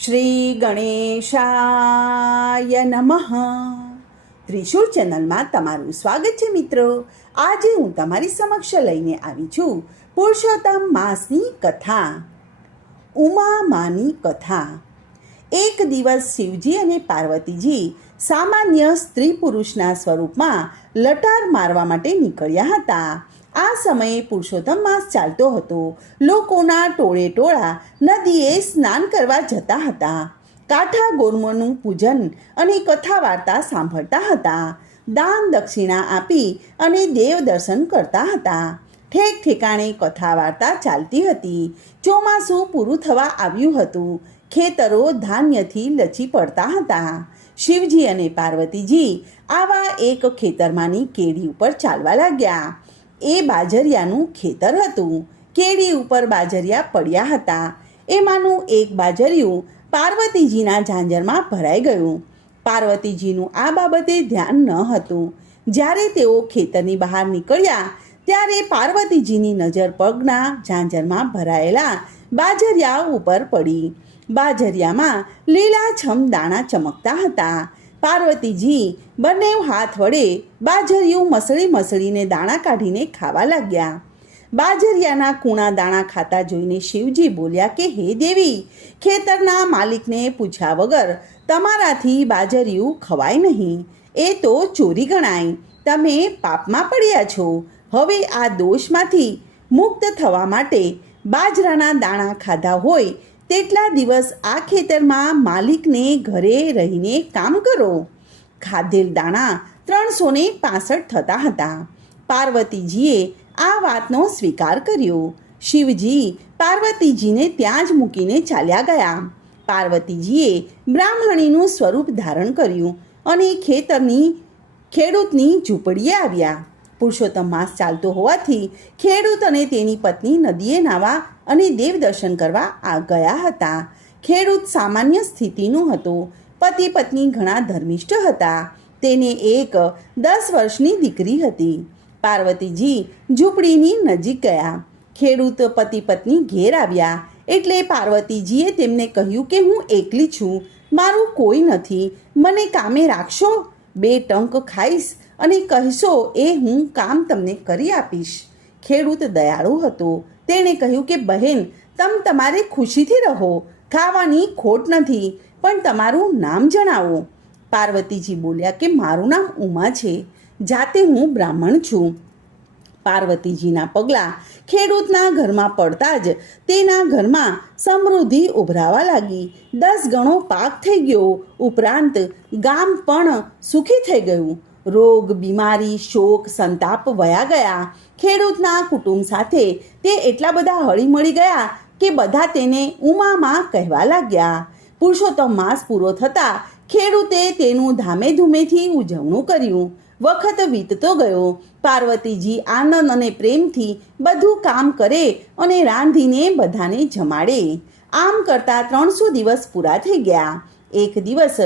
શ્રી ગણેશાય નમઃ. ત્રિશુળ ચેનલમાં તમારું સ્વાગત છે મિત્રો. આજે હું તમારી સમક્ષ લઈને આવી છું પુરુષોત્તમ માસની કથા, ઉમામાની કથા. એક દિવસ શિવજી અને પાર્વતીજી સામાન્ય સ્ત્રી પુરુષના સ્વરૂપમાં લટાર મારવા માટે નીકળ્યા હતા. આ સમયે પુરુષોત્તમ માસ ચાલતો હતો. લોકોના ટોળે ટોળા નદીએ સ્નાન કરવા જતા હતા. કાંઠા ગોરમોનું પૂજન અને કથા વાર્તા સાંભળતા હતા. દાન દક્ષિણા આપી અને દેવ દર્શન કરતા હતા. ઠેક ઠેકાણે કથા વાર્તા ચાલતી હતી. ચોમાસું પૂરું થવા આવ્યું હતું. ખેતરો ધાન્યથી લચી પડતા હતા. શિવજી અને પાર્વતીજી આવા એક ખેતરમાંની કેડી ઉપર ચાલવા લાગ્યા. એ બાજરિયાનું ખેતર હતું. કેડી ઉપર બાજરિયા પડ્યા હતા. એમાંનું એક બાજરિયું પાર્વતીજીના ઝાંઝરમાં ભરાઈ ગયું. પાર્વતીજીનું આ બાબતે ધ્યાન ન હતું. જ્યારે તેઓ ખેતરની બહાર નીકળ્યા ત્યારે પાર્વતીજીની નજર પગના ઝાંઝરમાં ભરાયેલા બાજરિયા ઉપર પડી. બાજરિયામાં લીલાછમ દાણા ચમકતા હતા. પાર્વતીજી બંને હાથ વડે બાજરિયું મસળીને દાણા કાઢીને ખાવા લાગ્યા. બાજરિયાના કૂણા દાણા ખાતા જોઈને શિવજી બોલ્યા કે હે દેવી, ખેતરના માલિકને પૂછ્યા વગર તમારાથી બાજરિયું ખવાય નહીં. એ તો ચોરી ગણાય. તમે પાપમાં પડ્યા છો. હવે આ દોષમાંથી મુક્ત થવા માટે બાજરાના દાણા ખાધા હોય તેટલા દિવસ આ ખેતરમાં માલિકને ઘરે રહીને કામ કરો. ખાધેલ દાણા 365 થતા હતા. પાર્વતીજીએ આ વાતનો સ્વીકાર કર્યો. શિવજી પાર્વતીજીને ત્યાં જ મૂકીને ચાલ્યા ગયા. પાર્વતીજીએ બ્રાહ્મણીનું સ્વરૂપ ધારણ કર્યું અને ખેડૂતની ઝૂંપડીએ આવ્યા. પુરુષોત્તમ માસ ચાલતો હોવાથી ખેડૂત અને તેની પત્ની નદીએ નાવા અને દેવ દર્શન કરવા ગયા હતા. ખેડૂત સામાન્ય સ્થિતિનું હતું. પતિ પત્ની ઘણા ધર્મિષ્ઠ હતા. તેને એક 10 વર્ષની દીકરી હતી. પાર્વતીજી ઝૂંપડીની નજીક ગયા. ખેડૂત પતિ પત્ની ઘેર આવ્યા એટલે પાર્વતીજીએ તેમને કહ્યું કે હું એકલી છું, મારું કોઈ નથી, મને કામે રાખશો? 2 ટંક ખાઈશ અને કહેશો એ હું કામ તમને કરી આપીશ. ખેડૂત દયાળુ હતો. તેણે કહ્યું કે બહેન, તમારે ખુશીથી રહો, ખાવાની ખોટ નથી, પણ તમારું નામ જણાવો. પાર્વતીજી બોલ્યા કે મારું નામ ઉમા છે, જાતે હું બ્રાહ્મણ છું. પાર્વતીજીના પગલાં ખેડૂતના ઘરમાં પડતા જ તેના ઘરમાં સમૃદ્ધિ ઉભરાવા લાગી. 10 ગણો પાક થઈ ગયો. ઉપરાંત ગામ પણ સુખી થઈ ગયું. રોગ, બીમારી, શોક, સંતાપ વયા ગયા. ખેડૂતના કુટુંબ સાથે તે એટલા બધા હળીમળી ગયા કે બધા તેને ઉમામાં કહેવા લાગ્યા. પુરુષોત્તમ માસ પૂરો થતાં ખેડૂતે તેનું ધામેધૂમેથી ઉજવણું કર્યું. વખત વીતતો ગયો. પાર્વતીજી આનંદ અને પ્રેમથી બધું કામ કરે અને રાંધીને બધાને જમાડે. આમ કરતાં 300 દિવસ પૂરા થઈ ગયા. એક દિવસ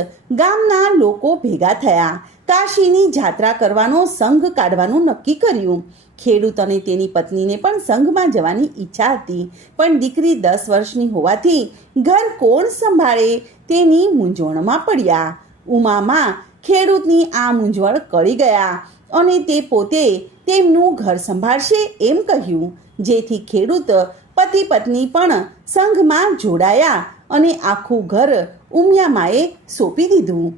ગામના લોકો ભેગા થયા. કાશીની જાત્રા કરવાનો સંઘ કાઢવાનું નક્કી કર્યું. ખેડૂત અને તેની પત્નીને પણ સંઘમાં જવાની ઈચ્છા હતી, પણ દીકરી 10 વર્ષની હોવાથી ઘર કોણ સંભાળે તેની મૂંઝવણમાં પડ્યા. ઉમામાં ખેડૂતની આ મૂંઝવણ કળી ગયા અને તે પોતે તેમનું ઘર સંભાળશે એમ કહ્યું, જેથી ખેડૂત પતિ પત્ની પણ સંઘમાં જોડાયા અને આખું ઘર ઉમિયામાએ સોંપી દીધું.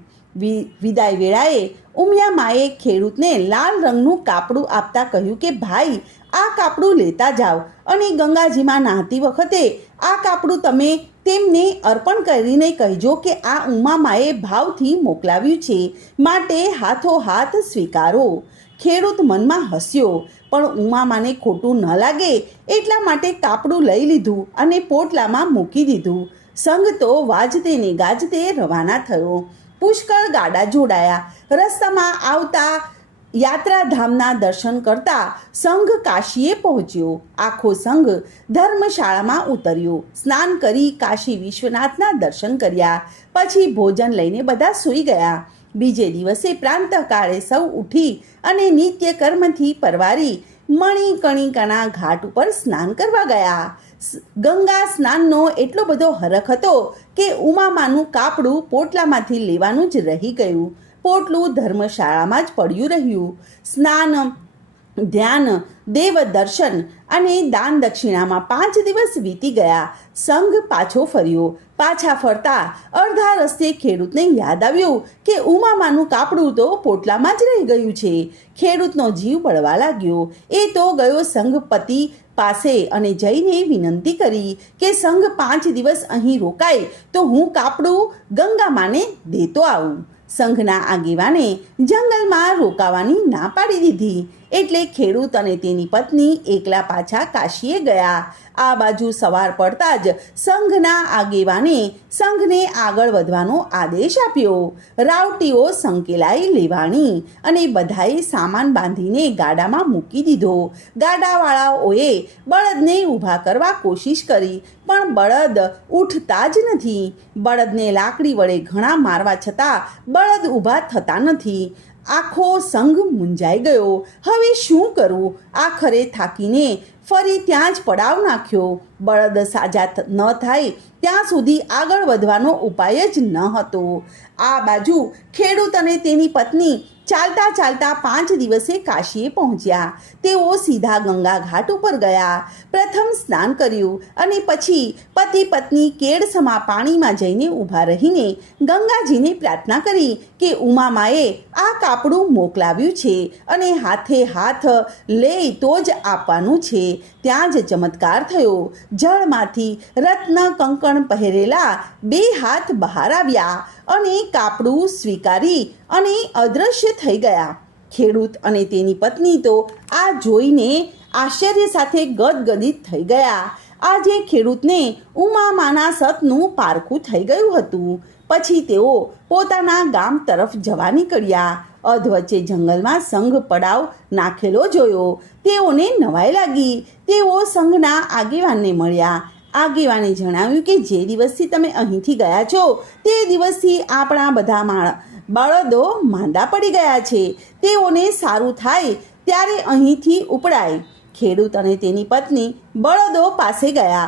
વિદાય વેળાએ ઉમિયામાએ ખેડૂતને લાલ રંગનું કાપડું આપતા કહ્યું કે ભાઈ, આ કાપડું લેતા જાઓ અને ગંગાજીમાં નહાતી વખતે આ કાપડું તમે તેમને અર્પણ કરીને કહેજો કે આ ઉમામાએ ભાવથી મોકલાવ્યું છે, માટે હાથોહાથ સ્વીકારો. ખેડૂત મનમાં હસ્યો, પણ ઉમામાને ખોટું ન લાગે એટલા માટે કાપડું લઈ લીધું અને પોટલામાં મૂકી દીધું. સંઘ તો વાજતે ને ગાજતે રવાના થયો. પુષ્કળ ગાડા જોડાયા. રસ્તામાં આવતા યાત્રાધામના દર્શન કરતા સંઘ કાશીએ પહોંચ્યો. આખો સંઘ ધર્મશાળામાં ઉતર્યો. સ્નાન કરી કાશી વિશ્વનાથના દર્શન કર્યા. પછી ભોજન લઈને બધા સૂઈ ગયા. બીજે દિવસે પ્રાંતકાળે સૌ ઉઠી અને નિત્ય કર્મથી પરવારી મણિકર્ણિકાના ઘાટ ઉપર સ્નાન કરવા ગયા. ગંગા સ્નાનનો એટલો બધો હરખ હતો કે ઉમામાનું કાપડું પોટલામાંથી લેવાનું જ રહી ગયું. પોટલું ધર્મશાળામાં જ પડ્યું રહ્યું. સ્નાન, ધ્યાન, દેવ દર્શન અને દાન દક્ષિણામાં 5 દિવસ વીતી ગયા. સંઘ પાછો ફર્યો. પાછા ફરતા અડધા રસ્તે ખેડૂતને યાદ આવ્યું કે ઉમામાનું કાપડું તો પોટલામાં જ રહી ગયું છે. ખેડૂતનો જીવ બળવા લાગ્યો. એ તો ગયો સંઘ પતિ પાસે અને જઈને વિનંતી કરી કે સંઘ 5 દિવસ અહીં રોકાય તો હું કાપડું ગંગામાને દેતો આવું. સંઘના આગેવાને જંગલમાં રોકાવાની ના પાડી દીધી. એટલે ખેડૂત અને તેની પત્ની એકલા પાછા કાશીએ ગયા. આ બાજુ સવાર પડતા જ સંઘના આગેવાને સંઘને આગળ વધવાનો આદેશ આપ્યો. રાવટીઓ સંકેલાઈ લેવાણી અને બધાએ સામાન બાંધીને ગાડામાં મૂકી દીધો. ગાડાવાળાઓએ બળદને ઊભા કરવા કોશિશ કરી, પણ બળદ ઉઠતા જ નથી. બળદને લાકડી વડે ઘણા મારવા છતાં બળદ ઊભા થતા નથી. આખો સંઘ મૂંઝાઈ ગયો. હવે શું કરવું? આખરે થાકીને ફરી ત્યાં જ પડાવ નાખ્યો. બળદ સાજા ન થાય ત્યાં સુધી આગળ વધવાનો ઉપાય જ ન હતો. આ બાજુ ખેડૂત અને તેની પત્ની ચાલતા ચાલતા 5 દિવસે કાશીએ પહોંચ્યા. તેઓ સીધા ગંગા ઘાટ ઉપર ગયા. પ્રથમ સ્નાન કર્યું અને પછી પતિ પત્ની કેડસમા પાણીમાં જઈને ઊભા રહીને ગંગાજીને પ્રાર્થના કરી કે ઉમામાએ આ કાપડું મોકલાવ્યું છે અને હાથે હાથ લે તો જ આપવાનું છે. ત્યાં જ ચમત્કાર થયો. જળમાંથી રત્ન કંકણ પહેરેલા 2 હાથ બહાર આવ્યા અને કાપડું સ્વીકારી અને અદૃશ્ય થઈ ગયા. ખેડૂત અને તેની પત્ની તો આ જોઈને આશ્ચર્ય સાથે ગદગદિત થઈ ગયા. આજે ખેડૂતને ઉમામાના સતનું પારખું થઈ ગયું હતું. પછી તેઓ પોતાના ગામ તરફ જવા નીકળ્યા. અધવચ્ચે જંગલમાં સંઘ પડાવ નાખેલો જોયો. તેઓને નવાઈ લાગી. તેઓ સંઘના આગેવાનને મળ્યા. આગેવાને જણાવ્યું કે જે દિવસથી તમે અહીંથી ગયા છો તે દિવસથી આપણા બધા બળદો માંદા પડી ગયા છે. તેઓને સારું થાય ત્યારે અહીંથી ઉપડાય. ખેડૂત અને તેની પત્ની બળદો પાસે ગયા.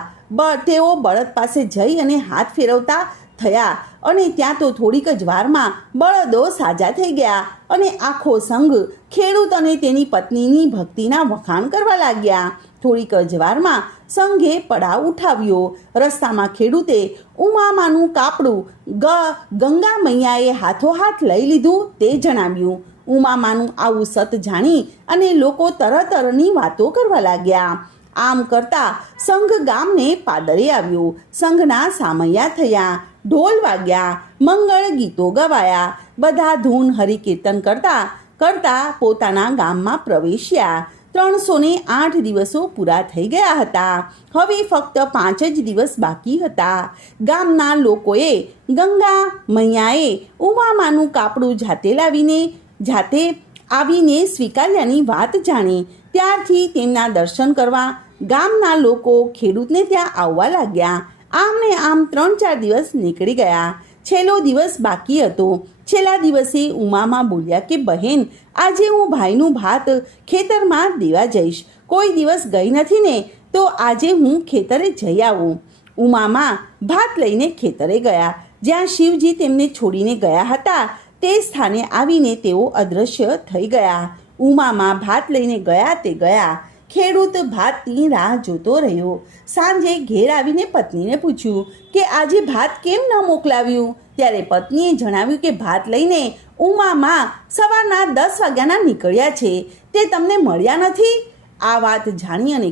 તેઓ બળદ પાસે જઈ અને હાથ ફેરવતા થયા અને ત્યાં તો થોડીક જ વારમાં બળદો સાજા થઈ ગયા અને આખો સંઘ ખેડૂત અને તેની પત્નીની ભક્તિના વખાણ કરવા લાગ્યા. થોડીક જ વારમાં સંઘે પડાવ ઉઠાવ્યો. રસ્તામાં ખેડૂતે ઉમામાનું કાપડું ગંગા મૈયાએ હાથોહાથ લઈ લીધું તે જણાવ્યું. ઉમામાનું આવું સત જાણી અને લોકો તરતરની વાતો કરવા લાગ્યા. આમ કરતા સંઘ ગામને પાદરે આવ્યો. સંઘના સામૈયા થયા. ઢોલ વાગ્યા. મંગળ ગીતો ગવાયા. બધા ધૂન હરિકીર્તન કરતા કરતા પોતાના ગામમાં પ્રવેશ્યા. 308 દિવસો પૂરા થઈ ગયા હતા. હવે ફક્ત 5 જ દિવસ બાકી હતા. ગામના લોકોએ ગંગા મૈયાએ ઉમામાનું કાપડું જાતે આવીને સ્વીકાર્યાની વાત જાણી. ત્યારથી તેમના દર્શન કરવા ગામના લોકો ખેડૂતને ત્યાં આવવા લાગ્યા. આમને આમ 3-4 દિવસ નીકળી ગયા. છેલ્લો દિવસ બાકી હતો. છેલ્લા દિવસે ઉમામા બોલ્યા કે બહેન, આજે હું ભાઈનું ભાત ખેતરમાં દેવા જઈશ. કોઈ દિવસ ગઈ નથી ને, તો આજે હું ખેતરે જઈ આવું. ઉમામા ભાત લઈને ખેતરે ગયા. જ્યાં શિવજી તેમને છોડીને ગયા હતા તે સ્થાને આવીને તેઓ અદૃશ્ય થઈ ગયા. ઉમામા ભાત લઈને ગયા તે ગયા. ખેડૂત ભાતની રાહ જોતો રહ્યો. સાંજે ઘેર આવીને પત્નીને પૂછ્યું કે આજે ભાત કેમ ન મોકલાવ્યું? ત્યારે પત્નીએ જણાવ્યું કે ભાત લઈને ઉમામા સવારના 10 વાગ્યાના નીકળ્યા છે. તે તમને મળ્યા નથી. આ વાત જાણી અને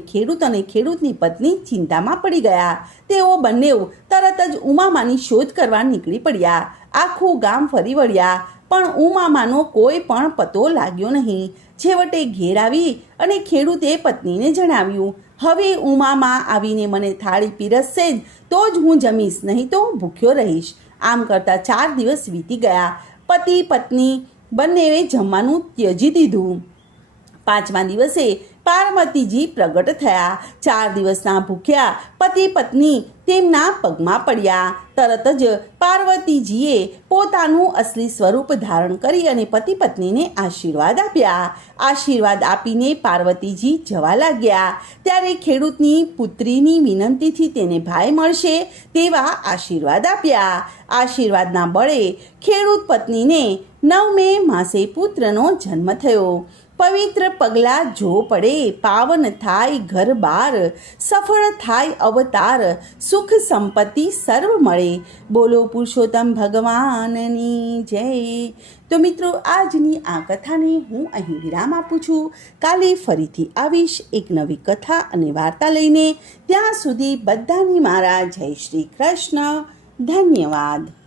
ખેડૂતની પત્ની ચિંતામાં પડી ગયા. તેઓ બંને તરત જ ઉમામાની શોધ કરવા નીકળી પડ્યા. આખું ગામ ફરી વળ્યા, પણ ઉમામાનો કોઈ પણ પતો લાગ્યો નહીં. છેવટે ઘેર આવી અને ખેડૂતે પત્નીને જણાવ્યું, હવે ઉમામા આવીને મને થાળી પીરસશે જ તો જ હું જમીશ, નહીં તો ભૂખ્યો રહીશ. આમ કરતાં 4 દિવસ વીતી ગયા. પતિ પત્ની બંનેએ જમવાનું ત્યજી દીધું. 5મા દિવસે પાર્વતીજી પ્રગટ થયા. 4 દિવસના ભૂખ્યા પતિ પત્ની તેમના પગમાં પડ્યા. તરત જ પાર્વતીજીએ પોતાનું અસલી સ્વરૂપ ધારણ કરી અને પતિ પત્નીને આશીર્વાદ આપ્યા. આશીર્વાદ આપીને પાર્વતીજી જવા લાગ્યા. ત્યારે ખેડૂતની પુત્રીની વિનંતીથી તેને ભાઈ મળશે તેવા આશીર્વાદ આપ્યા. આશીર્વાદના બળે ખેડૂત પત્નીને 9મે માસે પુત્રનો જન્મ થયો. પવિત્ર પગલાં જો પડે પાવન થાય ઘર બાર, સફળ થાય અવતાર, સુખ સંપત્તિ સર્વ મળે. બોલો પુરુષોત્તમ ભગવાનની જય. તો મિત્રો, આજની આ કથાને હું અહીં વિરામ આપું છું. કાલે ફરીથી આવીશ એક નવી કથા અને વાર્તા લઈને. ત્યાં સુધી બધાને મારા જય શ્રી કૃષ્ણ. ધન્યવાદ.